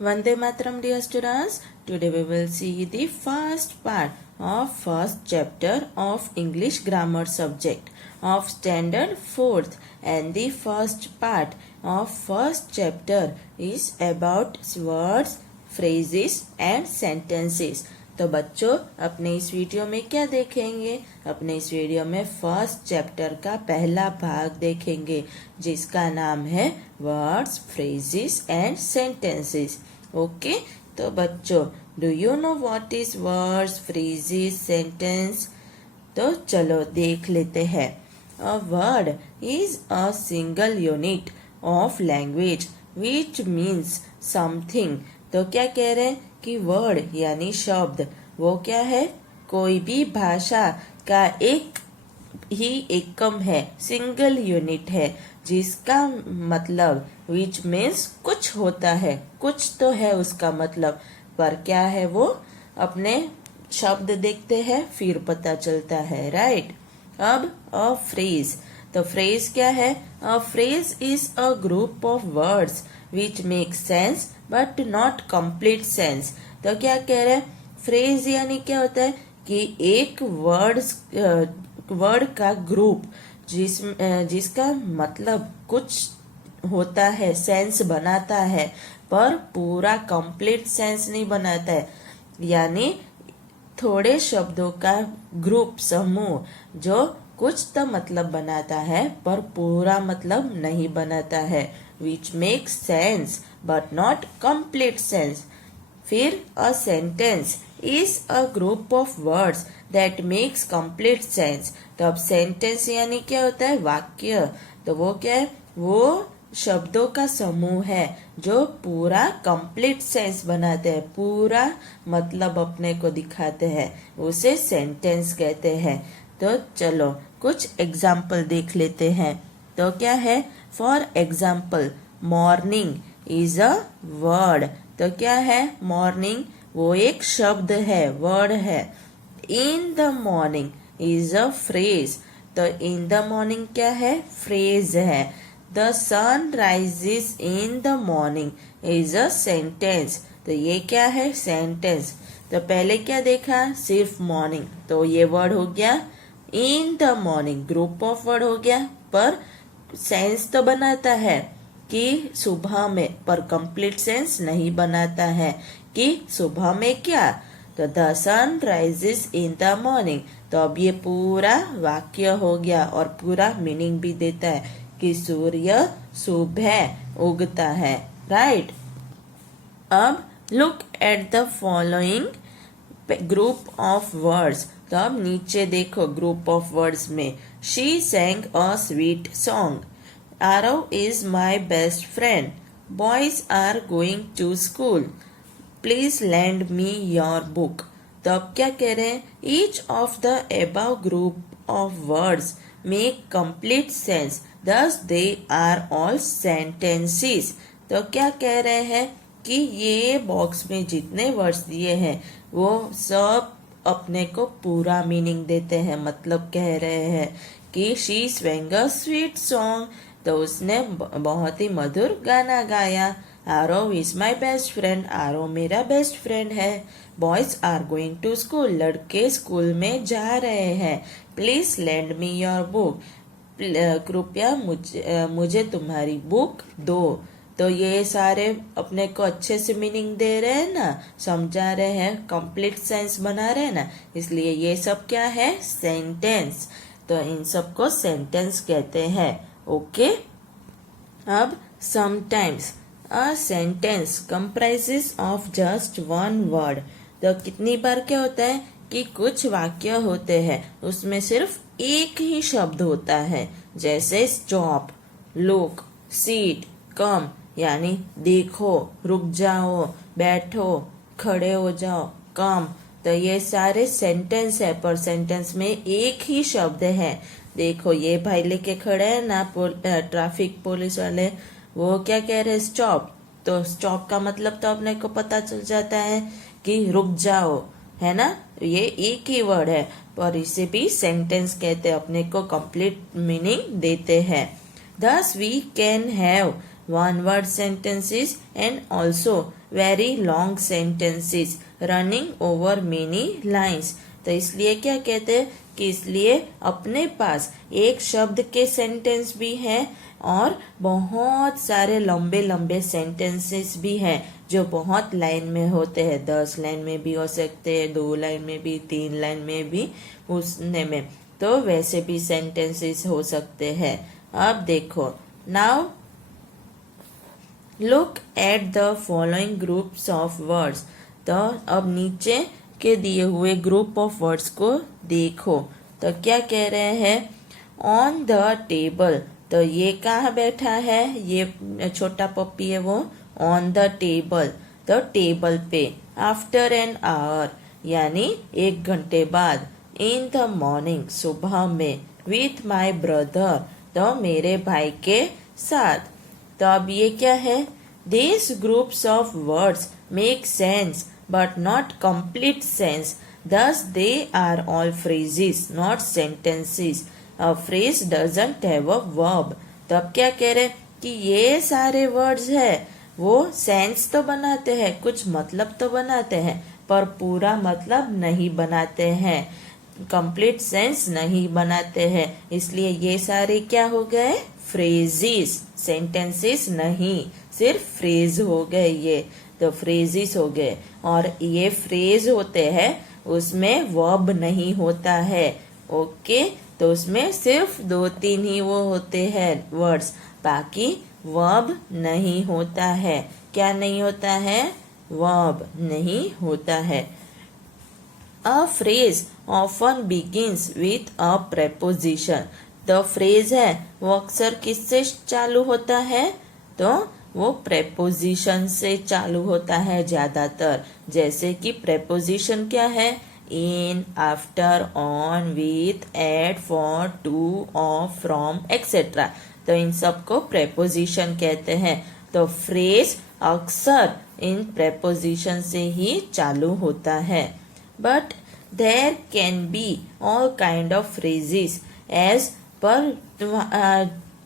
Vande Mataram, dear students. Today we will see the first part of first chapter of English grammar subject of standard 4th, and the first part of first chapter is about words, phrases and sentences. तो बच्चों अपने इस video में क्या देखेंगे? अपने इस video में फर्स्ट चैप्टर का पहला भाग देखेंगे जिसका नाम है words, phrases and sentences. Okay, तो बच्चों do you know what is words, phrases, sentence? तो चलो देख लेते हैं। A word is a single unit of language which means something. तो क्या कह रहे हैं कि वर्ड यानी शब्द वो क्या है? कोई भी भाषा का एक ही एकम है, सिंगल यूनिट है, जिसका मतलब विच मीन्स कुछ होता है, कुछ तो है उसका मतलब, पर क्या है वो अपने शब्द देखते हैं फिर पता चलता है, राइट। अब अ फ्रेज, तो फ्रेज क्या है? A phrase is a group of words which make sense but not complete sense. तो क्या कह रहे हैं? फ्रेज यानी क्या होता है कि एक वर्ड का ग्रुप जिसका मतलब कुछ होता है, सेंस बनाता है, पर पूरा कंप्लीट सेंस नहीं बनाता है। यानी थोड़े शब्दों का ग्रुप, समूह जो कुछ तो मतलब बनाता है पर पूरा मतलब नहीं बनाता है। Which makes sense but not complete sense. फिर a sentence is a group of words that makes complete sense. तो अब सेंटेंस यानी क्या होता है? वाक्य। तो वो क्या है? वो शब्दों का समूह है जो पूरा कंप्लीट सेंस बनाते हैं, पूरा मतलब अपने को दिखाते हैं, उसे सेंटेंस कहते हैं। तो चलो कुछ एग्जाम्पल देख लेते हैं। तो क्या है? For example, morning is a word. तो क्या है? मॉर्निंग वो एक शब्द है, वर्ड है। In the morning is a phrase. तो इन द मॉर्निंग क्या है? फ्रेज है। The sun rises in the morning is a sentence. तो ये क्या है? सेंटेंस। तो पहले क्या देखा? सिर्फ मॉर्निंग, तो ये वर्ड हो गया इन the morning, group of word हो गया, पर सेंस तो बनाता है कि सुबह में, पर कंप्लीट सेंस नहीं बनाता है कि सुबह में क्या। तो the sun rises in the morning, तो अब ये पूरा वाक्य हो गया और पूरा मीनिंग भी देता है कि सूर्य सुबह उगता है, राइट। अब look at the following group of words. तो अब नीचे देखो ग्रुप ऑफ वर्ड्स में, she sang a sweet song, Aarav is my best friend, boys are going to school, please land me your book. तो अब क्या कह रहे हैं? Each of the above group of words make complete sense, thus they are all sentences. तो क्या कह रहे हैं कि ये बॉक्स में जितने वर्ड्स दिए हैं वो सब अपने को पूरा मीनिंग देते हैं। मतलब कह रहे हैं कि she sang a sweet song, तो उसने बहुत ही मधुर गाना गाया। Aarav is my best friend, Aarav मेरा बेस्ट फ्रेंड है। Boys are going to school, लड़के स्कूल में जा रहे हैं। Please lend me your book, कृपया मुझे तुम्हारी बुक दो। तो ये सारे अपने को अच्छे से मीनिंग दे रहे हैं ना, समझा रहे हैं, कंप्लीट सेंस बना रहे हैं ना, इसलिए ये सब क्या है? सेंटेंस। तो इन सब को सेंटेंस कहते हैं। ओके। अब sometimes a sentence comprises of just one word. तो कितनी बार क्या होता है कि कुछ वाक्य होते हैं उसमें सिर्फ एक ही शब्द होता है, जैसे स्टॉप, लुक, सीट, कम, यानी देखो, रुक जाओ, बैठो, खड़े हो जाओ, कम। तो ये सारे सेंटेंस है, पर सेंटेंस में एक ही शब्द है। देखो ये भाई लेके खड़े हैं ना, ट्रैफिक पुलिस वाले, वो क्या कह रहे हैं? स्टॉप। तो स्टॉप का मतलब तो अपने को पता चल जाता है कि रुक जाओ, है ना। ये एक ही वर्ड है, पर इसे भी सेंटेंस कहते हैं, अपने को कंप्लीट मीनिंग देते हैं। Thus we can have one word sentences and also very long sentences running over many lines. तो इसलिए क्या कहते हैं कि इसलिए अपने पास एक शब्द के सेंटेंस भी हैं और बहुत सारे लंबे लंबे सेंटेंसेस भी हैं जो बहुत लाइन में होते हैं, 10 लाइन में भी हो सकते हैं, 2 लाइन में भी, 3 लाइन में भी, उसने में तो वैसे भी सेंटेंसेस हो सकते हैं। अब देखो, now look at the following groups of words. तो अब नीचे के दिए हुए ग्रुप ऑफ वर्ड्स को देखो। तो क्या कह रहे हैं, ऑन द टेबल। तो ये कहाँ बैठा है, ये छोटा पप्पी है वो ऑन द टेबल, तो टेबल पे। आफ्टर एन आवर यानी 1 घंटे बाद। इन द मॉर्निंग सुबह में। विथ माई ब्रदर तो मेरे भाई के साथ। तो अब ये क्या है, this groups of words make sense but not complete sense, thus they are all phrases not sentences. A phrase doesn't have a verb. तो अब क्या कह रहे कि ये सारे वर्ड्स है वो सेंस तो बनाते हैं, कुछ मतलब तो बनाते हैं, पर पूरा मतलब नहीं बनाते हैं, कंप्लीट सेंस नहीं बनाते हैं। इसलिए ये सारे क्या हो गए, फ्रेजेस, सेंटेंसेस नहीं, सिर्फ फ्रेज हो गए ये, तो फ्रेजेस हो गए। और ये फ्रेज होते हैं उसमें वर्ब नहीं होता है, ओके। तो उसमें सिर्फ 2-3 ही वो होते हैं वर्ड्स, बाकी वर्ब नहीं होता है। क्या नहीं होता है, वर्ब नहीं होता है। A phrase often begins with a preposition. तो फ्रेज है वो अक्सर किससे चालू होता है, तो वो प्रेपोजिशन से चालू होता है ज्यादातर। जैसे कि प्रेपोजिशन क्या है, in, after, on, with, at, for, to, of, from, etcetera. तो इन सब को प्रेपोजिशन कहते हैं। तो फ्रेज अक्सर इन प्रेपोजिशन से ही चालू होता है। But there can be all kind of phrases, as पर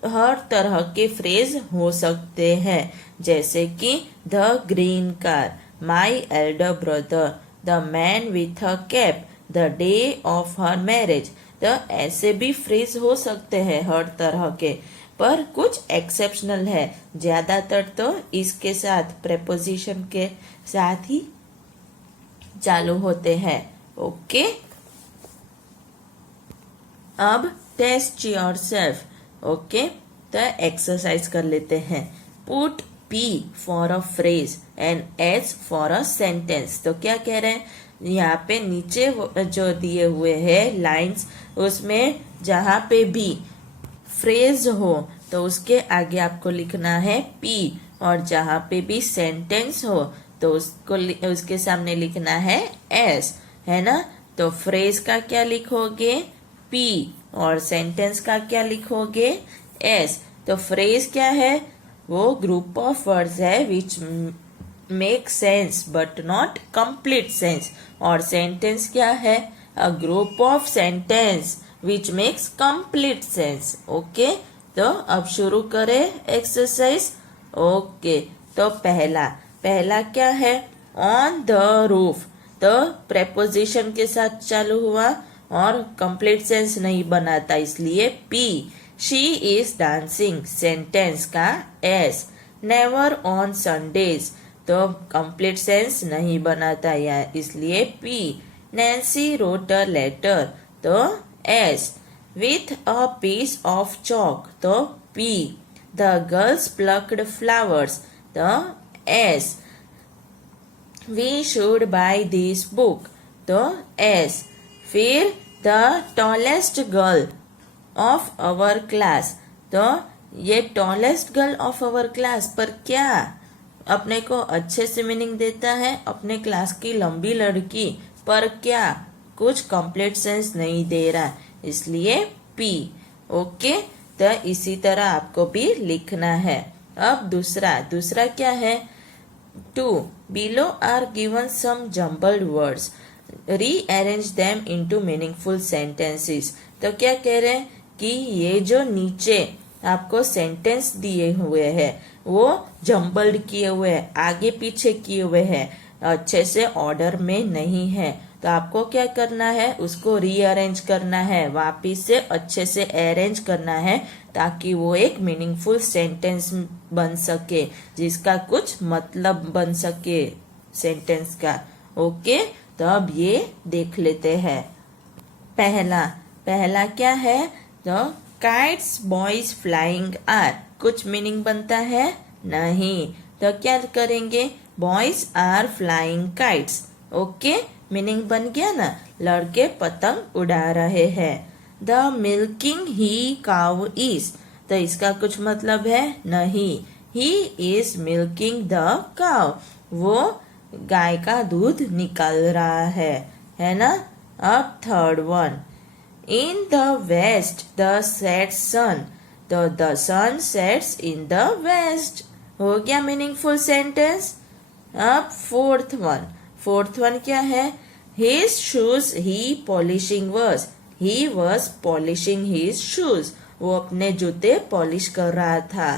हर तरह के फ्रेज हो सकते हैं। जैसे कि the green car, my elder brother, the man with a cap, the day of her marriage. तो ऐसे भी फ्रेज हो सकते हैं हर तरह के, पर कुछ एक्सेप्शनल है। ज्यादातर तो इसके साथ प्रेपोजिशन के साथ ही चालू होते हैं, ओके। अब टेस्ट योरसेल्फ, ओके। तो एक्सरसाइज कर लेते हैं। Put P for a phrase and S for a sentence. तो क्या कह रहे हैं, यहाँ पे नीचे जो दिए हुए हैं लाइंस, उसमें जहाँ पे भी फ्रेज हो तो उसके आगे आपको लिखना है P, और जहाँ पे भी सेंटेंस हो तो उसके सामने लिखना है S, है ना। तो फ्रेज का क्या लिखोगे, P, और सेंटेंस का क्या लिखोगे, S। तो फ्रेज क्या है, वो ग्रुप ऑफ वर्ड्स है which make sense but not complete sense. और सेंटेंस क्या है, अ group of sentence which makes complete sense, okay. तो अब शुरू करें एक्सरसाइज, ओके। तो पहला क्या है, ऑन द रूफ। तो प्रेपोजिशन के साथ चालू हुआ और कंप्लीट सेंस नहीं बनाता, इसलिए P। She is dancing, sentence का S। नेवर ऑन संडेज, तो कंप्लीट सेंस नहीं बनाता या, इसलिए P। Nancy wrote a letter, तो S। With a piece of chalk, तो P। The girls plucked flowers, तो S। We should buy this book, तो S। फिर the tallest girl of our class, तो ये tallest girl of our class पर क्या अपने को अच्छे से मीनिंग देता है, अपने क्लास की लंबी लड़की, पर क्या कुछ कंप्लीट सेंस नहीं दे रहा, इसलिए P, ओके। तो इसी तरह आपको भी लिखना है। अब दूसरा क्या है, 2 below are given some jumbled words, rearrange them into meaningful sentences। तो क्या कह रहे हैं कि ये जो नीचे आपको सेंटेंस दिए हुए हैं, वो जम्बल्ड किए हुए हैं, आगे पीछे किए हुए हैं, अच्छे से ऑर्डर में नहीं है। तो आपको क्या करना है, उसको रीअरेंज करना है, वापिस से अच्छे से अरेंज करना है, ताकि वो एक मीनिंगफुल सेंटेंस बन सके, जिसका कुछ मतलब बन सके सेंटेंस का। ओके, तो अब ये देख लेते हैं। पहला क्या है, तो काइट्स बॉयज फ्लाइंग आर, कुछ मीनिंग बनता है नहीं, तो क्या करेंगे, boys are flying kites. Okay, meaning बन गया ना, लड़के पतंग उड़ा रहे हैं। The milking he cow is, तो इसका कुछ मतलब है नहीं, he is milking the cow, वो गाय का दूध निकाल रहा है ना। अब third one, in the west the set sun, तो the sun sets in the waste, हो गया मीनिंगफुल सेंटेंस। अब फोर्थ वन क्या है, his shoes he polishing was, he was polishing his shoes, वो अपने जूते पॉलिश कर रहा था।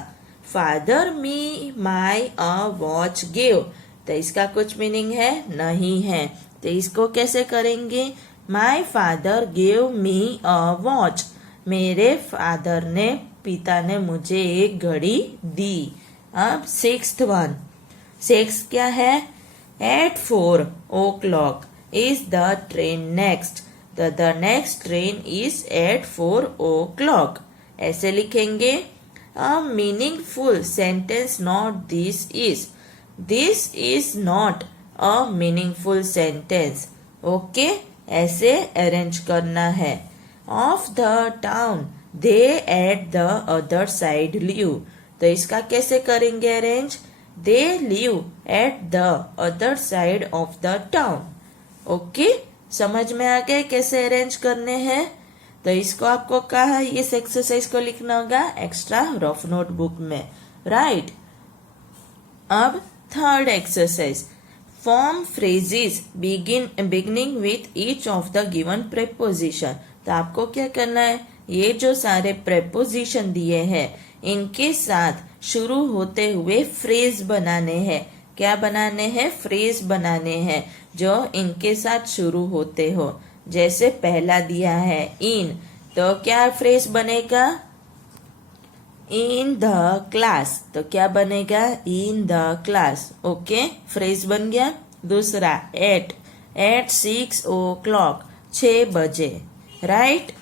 Father me my a watch give, तो इसका कुछ मीनिंग है नहीं है, तो इसको कैसे करेंगे, my father give me a watch, मेरे फादर ने, पिता ने मुझे एक घड़ी दी। अब सिक्स्थ क्या है, eight 4 o'clock is the train next, the next train is at 4 o'clock, ऐसे लिखेंगे। A meaningful sentence not this is not a meaningful sentence। Okay, ऐसे अरेंज करना है। Of the town they at the other side live, तो इसका कैसे करेंगे arrange, they live at the other side of the town। Okay, समझ में आ गए कैसे अरेंज करने हैं। तो इसको आपको कहा, इस एक्सरसाइज को लिखना होगा एक्स्ट्रा रफ नोटबुक में, राइट। अब third exercise, form phrases beginning with each of the given preposition. तो आपको क्या करना है, ये जो सारे प्रेपोजिशन दिए हैं इनके साथ शुरू होते हुए फ्रेज बनाने हैं। क्या बनाने हैं, फ्रेज बनाने हैं जो इनके साथ शुरू होते हो। जैसे पहला दिया है इन, तो क्या फ्रेज बनेगा, इन द क्लास, तो क्या बनेगा, in the class. Okay, phrase बन गया। दूसरा एट 6 o'clock, 6 बजे, right.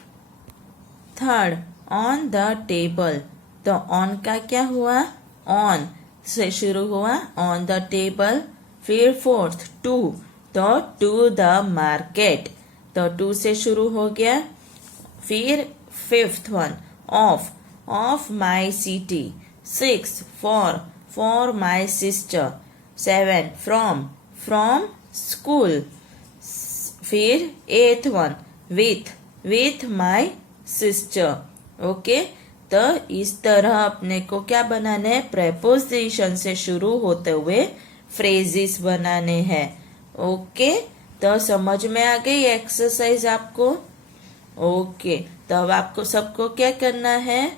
Third on the table, तो ऑन का क्या हुआ, ऑन से शुरू हुआ, ऑन द टेबल। फिर फोर्थ टू, तो टू द मार्केट, तो टू से शुरू हो गया। फिर fifth one, of my city. 6 for my sister. 7 from school. फिर एथ one, with my sister. Okay, तो इस तरह अपने को क्या बनाना है, प्रेपोजिशन से शुरू होते हुए फ्रेजेस बनाने हैं। ओके, तो समझ में आ गई एक्सरसाइज आपको। ओके, तो अब आपको सबको क्या करना है,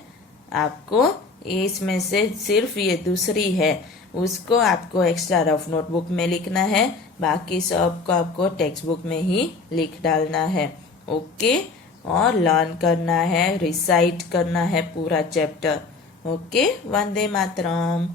आपको इसमें से सिर्फ ये दूसरी है उसको आपको एक्स्ट्रा रफ नोटबुक में लिखना है, बाकी सबको आपको टेक्स्ट बुक में ही लिख डालना है। ओके, और लर्न करना है, रिसाइट करना है पूरा चैप्टर। ओके, वंदे मातरम।